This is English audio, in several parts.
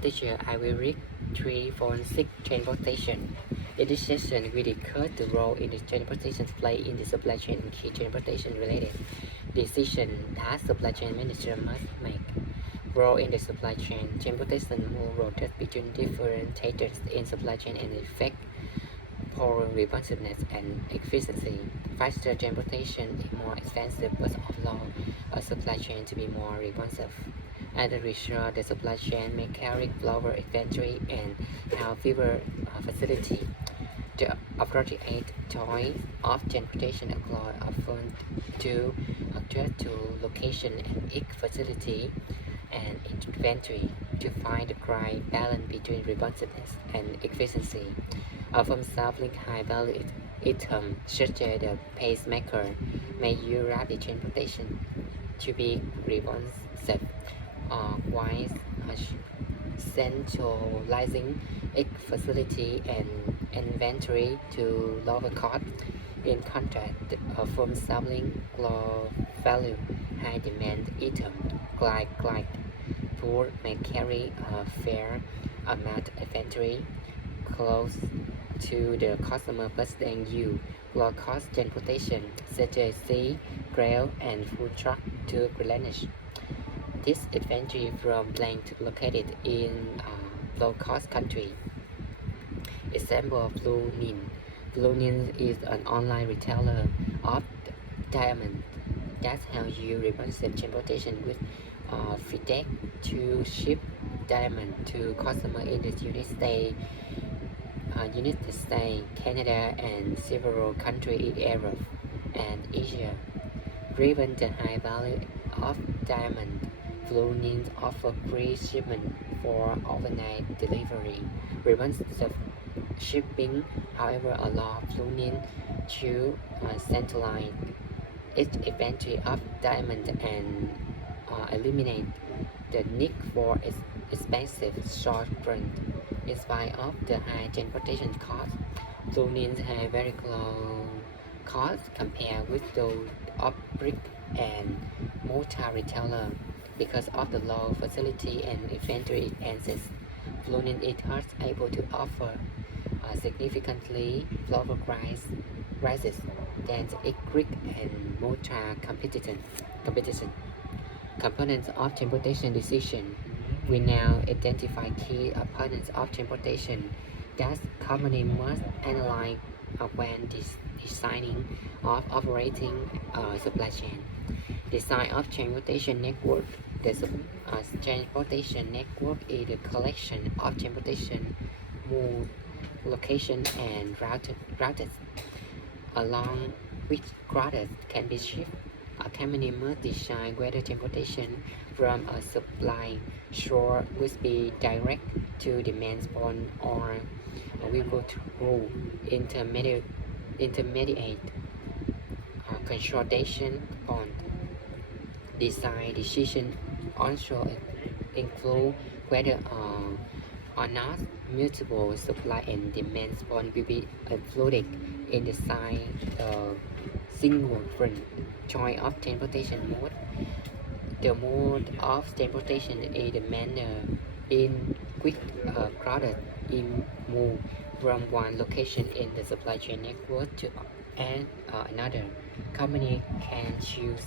Teacher, I will read 346 Transportation. In this session, we discuss the role in the transportation play in the supply chain and key transportation related decision that supply chain manager must make. Role in the supply chain. Transportation move rotate between different traders in supply chain and effect poor responsiveness and efficiency. Faster transportation is more expensive but allow a supply chain to be more responsive. As a result, the supply chain may carry lower inventory and have fewer facility. The appropriate choice of transportation allows often to adjust to location and each facility and inventory to find the right balance between responsiveness and efficiency. From sampling high-value items such as the pacemaker may use rapid transportation to be responsive, while centralizing its facility and inventory to lower cost. In contrast, from sampling low value, high demand item like food may carry a fair amount of inventory close to the customer but then use low cost transportation such as sea, rail, and food truck to replenish this inventory from plants located in low cost country. Example of Blue Nin. Blue Nin is an online retailer of diamonds that helps you represent transportation with FedEx to ship diamond to customer in the United States, Canada, and several countries in Europe and Asia. Given the high value of diamond, Blue Nin offers free shipment for overnight delivery. Responsive shipping, however, allows Blue Nin to centralize its inventory of diamond and eliminate the need for expensive short print. In spite of the high transportation costs, Blue Nin has very low costs compared with those of brick and mortar retailer. Because of the low facility and inventory access, Blue Nin is thus able to offer significantly lower prices than its brick and mortar competition. Components of transportation decision. We now identify key components of transportation that company must analyze when designing or operating a supply chain. Design of transportation network. The transportation network is a collection of transportation mode, location, and routes along which products can be shipped. A company must decide whether transportation from a supply shore will be direct to demand point or will go through intermediate consolidation point. Design decision also include whether or not multiple supply and demand points will be included in the single front choice of transportation mode. The mode of transportation is the manner in which product is moved from one location in the supply chain network to another. Company can choose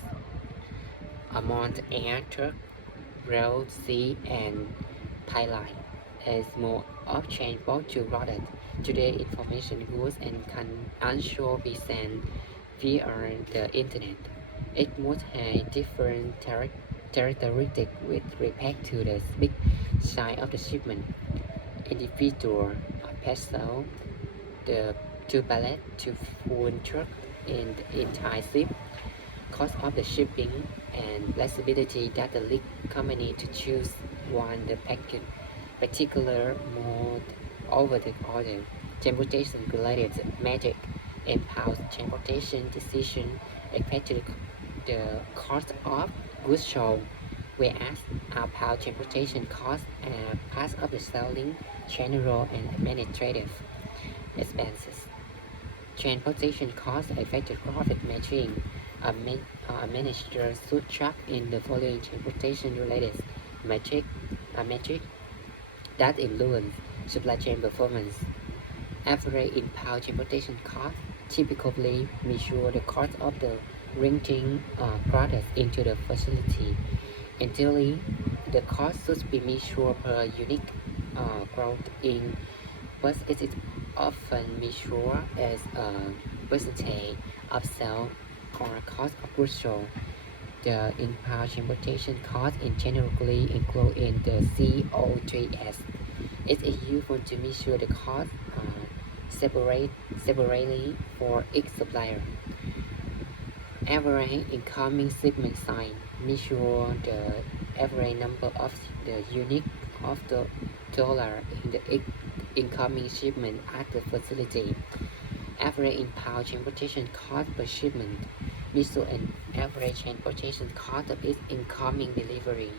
among air, truck, rail, sea, and pipeline as mode of transport to product. Today, information goods and can also be sent via the internet. It must have different characteristics with respect to the big size of the shipment. Individual parcel, the two pallet to full truck in the entire ship, cost of the shipping, and flexibility that the lead company to choose one the particular mode over the other. Transportation related metric empowers transportation decision affected the cost of goods sold, whereas outbound transportation costs are part of the selling, general, and administrative expenses. Transportation costs affected profit matching. A manager should track in the following transportation related metric that influence supply chain performance. Average in-pound transportation cost typically measure the cost of the renting products into the facility. Ideally, the cost should be measured per unit growth in, but it is often measured as a percentage of sales or cost of goods sold. The in-pound transportation cost in generally include in the CO3s. It is useful to measure the cost separately for each supplier. Average incoming shipment size measure the average number of the unit of the dollar in the incoming shipment at the facility. Average in-pound transportation cost per shipment measure an average transportation cost of its incoming delivery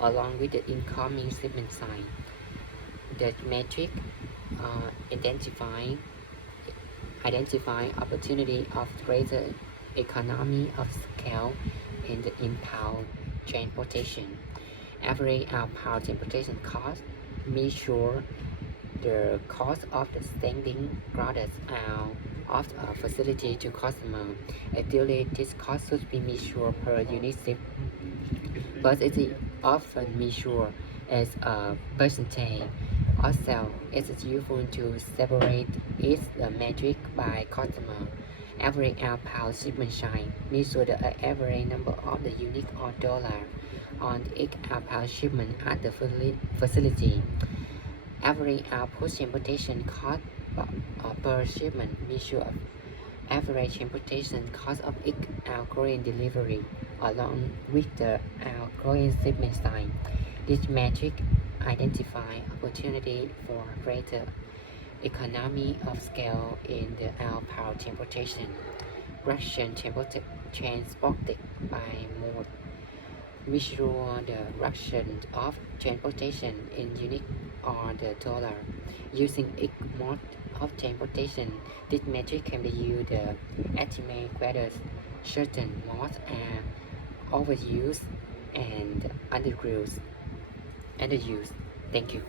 along with the incoming shipment size. The metric uh, identify opportunity of greater economy of scale in the in-pound transportation. Average outbound transportation cost measure the cost of the sending products out of a facility to customer. Ideally, this cost should be measured per unit shipped, but it is often measured as a percentage of sales. It is useful to separate its metric by customer. Average outbound shipment size measure the average number of the unit or dollar on each outbound shipment at the facility. Average output transportation cost per shipment measure average transportation cost of each outgoing delivery along with the outgoing shipment size. This metric identify opportunity for greater economy of scale in the outbound transportation. Russian transported by mode measure the fraction of transportation in unit or the dollar. Using each mode of transportation, this metric can be used to estimate whether certain modes are overused and underused. Thank you.